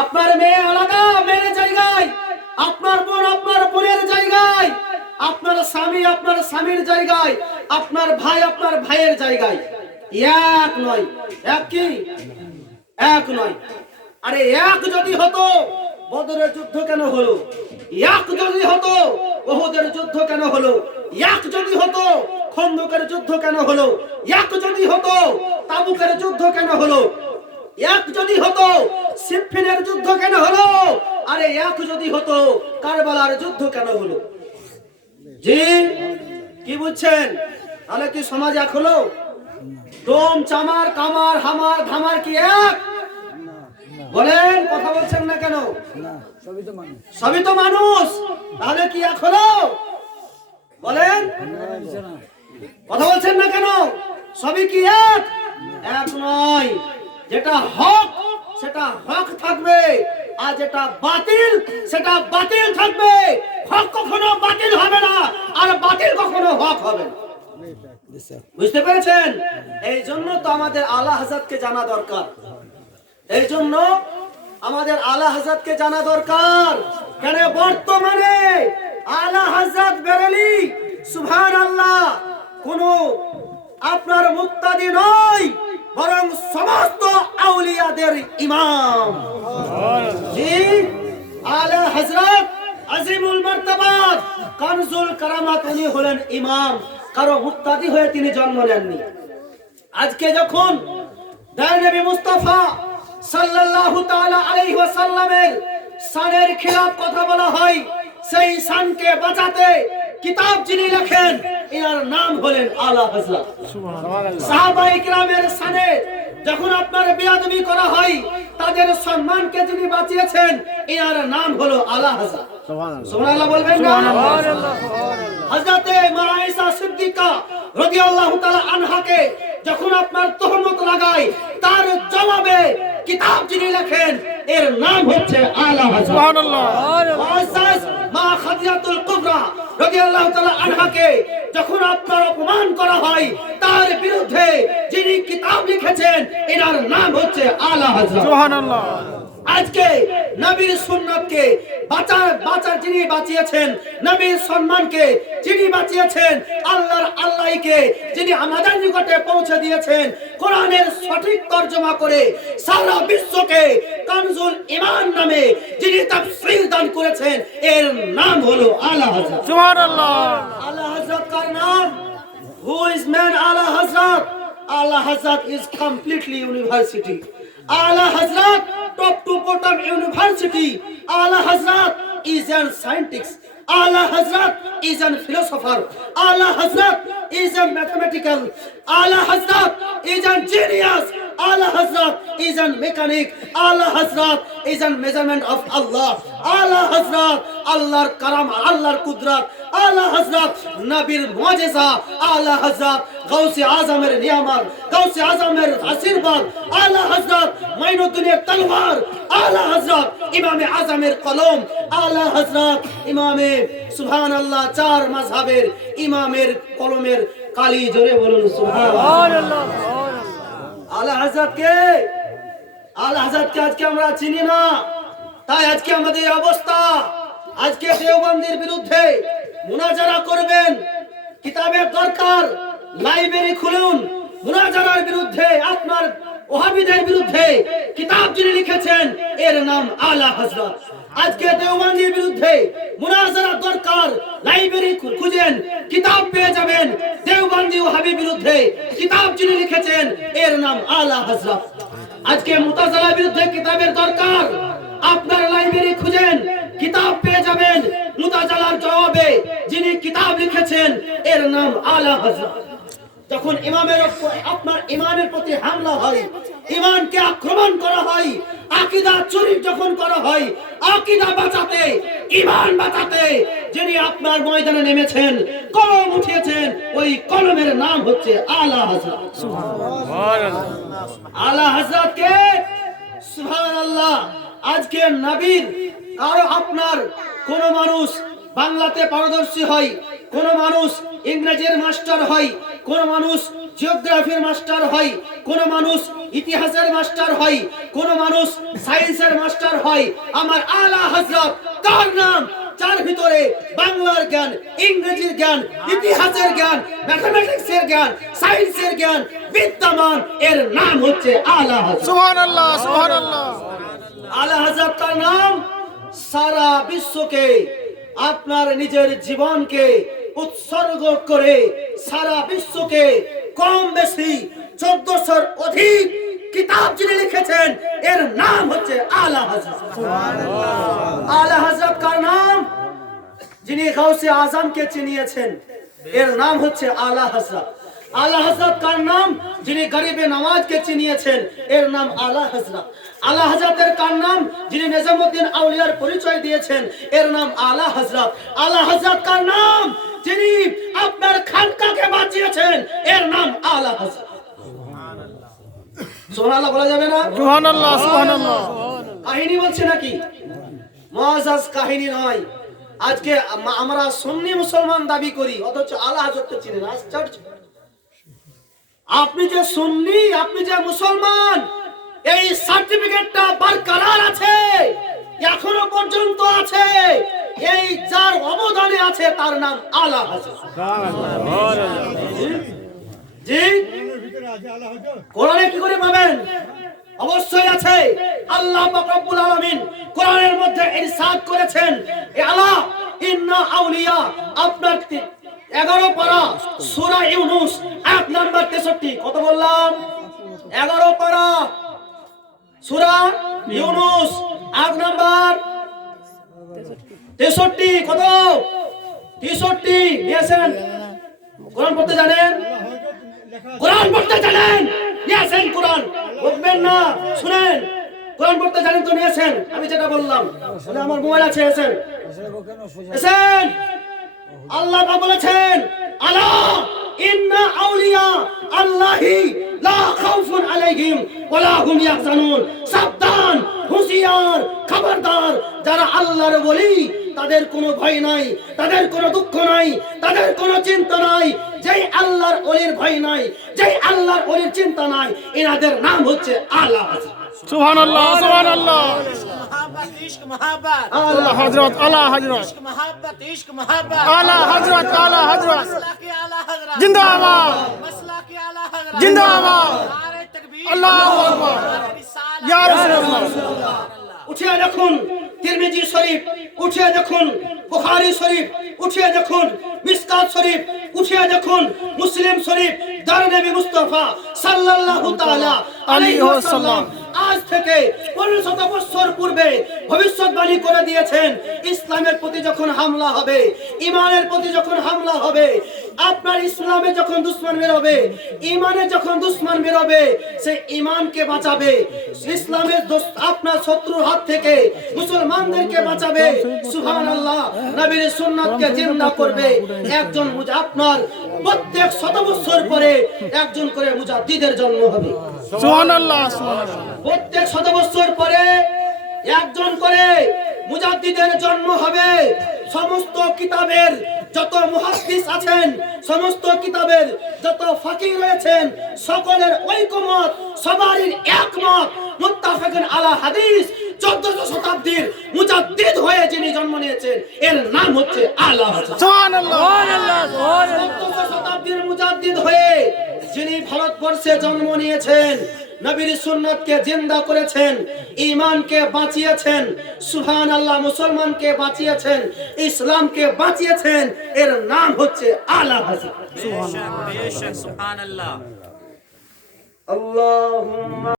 আপনার মেয়ে আলাদা মেয়ের জায়গায়, আপনার বোন আপনার বোনের জায়গায়, আপনার স্বামী আপনার স্বামীর জায়গায়, আপনার ভাই আপনার ভাইয়ের জায়গায়। এক নয়, এক কি এক নয়। আরে এক যদি হতো বদরের যুদ্ধ কেন হলো? এক যদি হতো উহুদের যুদ্ধ কেন হলো? এক যদি হতো খন্দকের যুদ্ধ কেন হলো? এক যদি হতো তাবুকের যুদ্ধ কেন হলো? এক যদি হতো সিফিনের যুদ্ধ কেন হলো? আরে এক যদি হতো কারবালার যুদ্ধ কেন হলো? জি, কি বুঝছেন? তাহলে কি সমাজ এক হলো? ডোম চামার কামার হামার ধামার কি এক? বলেন, কথা বলছেন না কেন? সবই তো মানুষ, তাহলে কি এক হলো? বলেন, কথা বলছেন না কেন? সবই কি এক? এক নয়। যেটা হক সেটা হক থাকবে, আর যেটা বাতিল সেটা বাতিল থাকবে। হক কখনো বাতিল হবে না, আর বাতিল কখনো হক হবে না। বুঝতে পেরেছেন? এই জন্য তো আমাদের আলা হযরতকে জানা দরকার। এই জন্য আমাদের আলা হযরতকে জানা দরকার। কেন বর্তমানে আলা হযরত বেরেলি সুবহানাল্লাহ কোন আপনার মুক্তাদি নয়, বরং সমস্ত আউলিয়াদের ইমাম। জি, আলা হযরত আজিমুল মারতাবাত কানজুল কারামাত, উনি হলেন ইমাম। কারো মুক্তাদি হয়ে তিনি জন্ম নেননি। আজকে যখন দয়ার নবী মুস্তাফা সাল্লাল্লাহু তাআলা আলাইহি ওয়াসাল্লামের শানের খিলাফ কথা বলা হয়, সেই শানকে বাঁচাতে কিতাব যিনি লেখেন এর নাম হলেন আলা হযরত। সুবহানাল্লাহ। সাহাবায়ে কিরামের শানে যখন আপনার বেয়াদবি করা হয়, তাদের সম্মানকে যিনি বাঁচিয়েছেন এর নাম হলো আলা হযরত। সুবহানাল্লাহ। সুবহানাল্লাহ বলবেন না? সুবহানাল্লাহ। হযরতে মা আয়েশা সিদ্দিকা রাদিয়াল্লাহু তাআলা আনহাকে যখন আপনার তহমত লাগায়, তার জবাবে কিতাব যিনি লেখেন এর নাম হচ্ছে আলা হযরত। সুবহানাল্লাহ। মুআজ্জাজ মা খাদিজাতুল কুবরা রাদিয়াল্লাহু তাআলা আনহাকে যখন আপনার অপমান করা হয়, তার বিরুদ্ধে যিনি কিতাব লিখেছেন এর নাম হচ্ছে আলা হযরত। সুবহানাল্লাহ। আজকে নবীর সুন্নাতকে বাঁচার যিনি বাঁচিয়েছেন, নবীর সম্মানকে যিনি বাঁচিয়েছেন, আল্লাহর আল্লাহকে যিনি আমাদের নিকটে পৌঁছে দিয়েছেন, কোরআনের সঠিক তরজমা করে সারা বিশ্বকে কানজুল ঈমান নামে যিনি তাফসীর দান করেছেন এর নাম হলো আলা হযরত। সুবহানাল্লাহ। আলা হযরত কার নাম? হু ইজ ম্যান আলা হযরত? আলা হযরত is completely university. Ala Hazrat, top to bottom university. Ala Hazrat is a scientist. Ala Hazrat is a philosopher. Ala Hazrat is a mathematical. Ala Hazrat is a genius. Ala Hazrat is a mechanic. Ala Hazrat is a measurement of Allah. Ala Hazrat Allah's karam, Allah's kudrat. Ala Hazrat Nabir mu'jiza. Ala Hazrat Gausi Azamer niyamat, Gausi Azamer asirbat. Ala Hazrat Mainuddin talwar. Ala Hazrat Imam Azamer qalam. Ala Hazrat Imam Subhanallah চার মাযহাবের ইমামের কলমের কালি জোরে বলুন সুবহানাল্লাহ। আলা হযরত কে? আলা হযরত কে আজকে আমরা চিনি না, তাই আজকে আমাদের অবস্থা। আজকে দেওবন্দির বিরুদ্ধে মুনাজারা করবেন, কিতাবের দরকার, লাইব্রেরি খুলুন। মুনাজারার বিরুদ্ধে, আপনার ওহাবিদের বিরুদ্ধে কিতাব যিনি লিখেছেন এর নাম আলা হযরত। আজকে দেওবন্দির বিরুদ্ধে মুনাজারা দরকার, লাইব্রেরি খুঁজেন, কিতাব পেয়ে যাবেন। দেওবন্দি ওহাবি বিরুদ্ধে কিতাব যিনি লিখেছেন এর নাম আলা হযরত। আজকে মুতাজিলার বিরুদ্ধে কিতাবের দরকার, আপনার লাইব্রেরি খুঁজেন, কিতাব পেয়ে যাবেন। মুতাজিলার জবাবে যিনি কিতাব লিখেছেন এর নাম আলা হযরত। যখন ইমামের আপনার ইমানের প্রতি হামলা হয়, ইমানকে আক্রমণ করা হয়, আকীদা চুরি যখন করা হয়, আকীদা বাঁচাতে, ইমান বাঁচাতে যিনি আপনার ময়দানে নেমেছেন, কলম উঠিয়েছেন, ওই কলমের নাম হচ্ছে আলা হযরত। সুবহানাল্লাহ। আলা হযরত কে? সুবহানাল্লাহ। আজকে নবীর কারো আপনার কোন মানুষ বাংলাতে পারদর্শী হয়, কোন মানুষ ইংরেজির মাস্টার হয়, কোন মানুষ জিওগ্রাফির মাস্টার হয়, কোন মানুষ ইতিহাসের মাস্টার হয়, কোন মানুষ সায়েন্সের মাস্টার হয়, আমার আলা হযরত তার নাম, যার ভিতরে বাংলার জ্ঞান, ইংরেজির জ্ঞান, ইতিহাসের জ্ঞান, ম্যাথমেটিক্সের জ্ঞান, সায়েন্সের জ্ঞান বিদ্যমান, এর নাম হচ্ছে আলা হযরত। সুবহানাল্লাহ, সুবহানাল্লাহ। আলা হযরত তার নাম সারা বিশ্বকে আপনার নিজের জীবনকে উৎসর্গ করে সারা বিশ্বকে কম বেশি 1400 অধিক কিতাব যিনি লিখেছেন, এর নাম হচ্ছে আলা হযরত। আলা হযরত কার নাম? যিনি গাউসে আজমকে চিনিয়েছেন, এর নাম হচ্ছে আলা হযরত। আলা হযরত কার নাম? যিনি গরিবে নওয়াজকে চিনিয়েছেন, এর নাম আলা হযরত। আলা হযরতের কার নাম? যিনি নিজামউদ্দিন আউলিয়ার পরিচয় দিয়েছেন, এর নাম আলা হযরত। আলা হযরত কার নাম? যিনি আপনার খানকাকে বাঁচিয়েছেন, এর নাম আলা হযরত। সুবহানাল্লাহ বলা যাবে না? সুবহানাল্লাহ, সুবহানাল্লাহ। কাহিনী বলছে নাকি? মুআজ্জাজ কাহিনী নয়। আজকে আমরা সুন্নি মুসলমান দাবি করি, অথচ আলা হযরতকে চিনি না। আশ্চর্য! আপনি যে সুন্নি, আপনি যে মুসলমান, এই সার্টিফিকেটটা বরকরার আছে, এখনো পর্যন্ত আছে। এই যার অবদানে আছে তার নাম আলা হযরত। জি, কোরআনে কি করে পাবেন? অবশ্যই আছে। আল্লাহ পাক রব্বুল আলামিন কোরআনের মধ্যে ইরশাদ করেছেন, আলা ইন্না আউলিয়া, আপনার 11 পারা সূরা ইউনূস আয়াত নাম্বার 63। কত বললাম? 11 পারা সূরা ইউনূস আয়াত নাম্বার 63। কত? 63 নিয়েছেন? কোরআন পড়তে জানেন? কোরআন পড়তে জানেন? নিয়েছেন কোরআন? বলবেন না, শুনেন। কোরআন পড়তে জানেন তো নিয়েছেন? আমি যেটা বললাম, আমার মোবাইল আছে, এসেন। আল্লাহ পাক বলেছেন, আলা ইন্না আউলিয়া আল্লাহি লা খাউফুন আলাইহিম ওয়ালা হুম ইয়াহজানুন। সাবধান, হুঁশিয়ার, খবরদার, যারা আল্লাহর ওলি, তাদের কোনো ভয় নাই, তাদের কোনো দুঃখ নাই, তাদের কোনো চিন্তা নাই। যেই আল্লাহর ওলির ভয় নাই, যেই আল্লাহর ওলির চিন্তা নাই, এনাদের নাম হচ্ছে আলা হযরত। সুবহানাল্লাহ, সুবহানাল্লাহ। मोहब्बत इश्क मोहब्बत আলা হযরত, আলা হযরত, इश्क मोहब्बत इश्क मोहब्बत আলা হযরত, আলা হযরত। मसला के आला हजरत জিন্দাবাদ, मसला के आला हजरत জিন্দাবাদ। नारे तकबीर আল্লাহু আকবার। नारे रिसालत ইয়া রাসূলুল্লাহ। উঠিয়ে দেখুন তিরমিজি শরীফ, উঠিয়ে দেখুন বুখারী শরীফ, উঠিয়ে দেখুন মিশকাত শরীফ, উঠিয়ে দেখুন মুসলিম শরীফ। দর নবী মুস্তাফা সাল্লাল্লাহু তাআলা আলাইহি ওয়াসাল্লাম আজ থেকে 1500 বছর পূর্বে ভবিষ্যৎবাণী করে দিয়েছেন, ইসলামের প্রতি যখন হামলা হবে, ঈমানের প্রতি যখন হামলা হবে, আপনার ইসলামে যখন দুশমন বেরোবে, ঈমানে যখন দুশমন বেরোবে, সে ঈমানকে বাঁচাবে, ইসলামের আপনার শত্রুর হাত থেকে মুসলমানদেরকে বাঁচাবে। সুবহানাল্লাহ, নবীর সুন্নাতকে জিন্দা করবে। একজন আপনার প্রত্যেক 100 বছর পরে একজন করে মুজাদ্দিদের জন্ম হবে। সুবহানাল্লাহ, সুবহানাল্লাহ। প্রত্যেক 100 বছর পরে একজন করে মুজাদ্দিদের জন্ম হবে। সমস্ত কিতাবের যত মুহাদ্দিস আছেন, সমস্ত কিতাবের যত ফাকিহ রয়েছেন, সকলের ঐকমত, সবারই একমত, মুত্তাফিকুন আলা হাদিস। 1400 শতাব্দীর মুজাদ্দিদ হয়ে যিনি জন্ম নিয়েছেন, এর নাম হচ্ছে আলা হযরত। সুবহানাল্লাহ, সুবহানাল্লাহ। 1400 শতাব্দীর মুজাদ্দিদ হয়ে যিনি ভারতবর্ষে জন্ম নিয়েছেন, নবীর সুন্নাতকে জিন্দা করেছেন, ঈমানকে বাঁচিয়েছেন, সুবহানাল্লাহ, মুসলমানকে বাঁচিয়েছেন, ইসলামকে বাঁচিয়েছেন, এর নাম হচ্ছে আলা হযরত। बेशक बेशक सुभान अल्लाह। আল্লাহুম্মা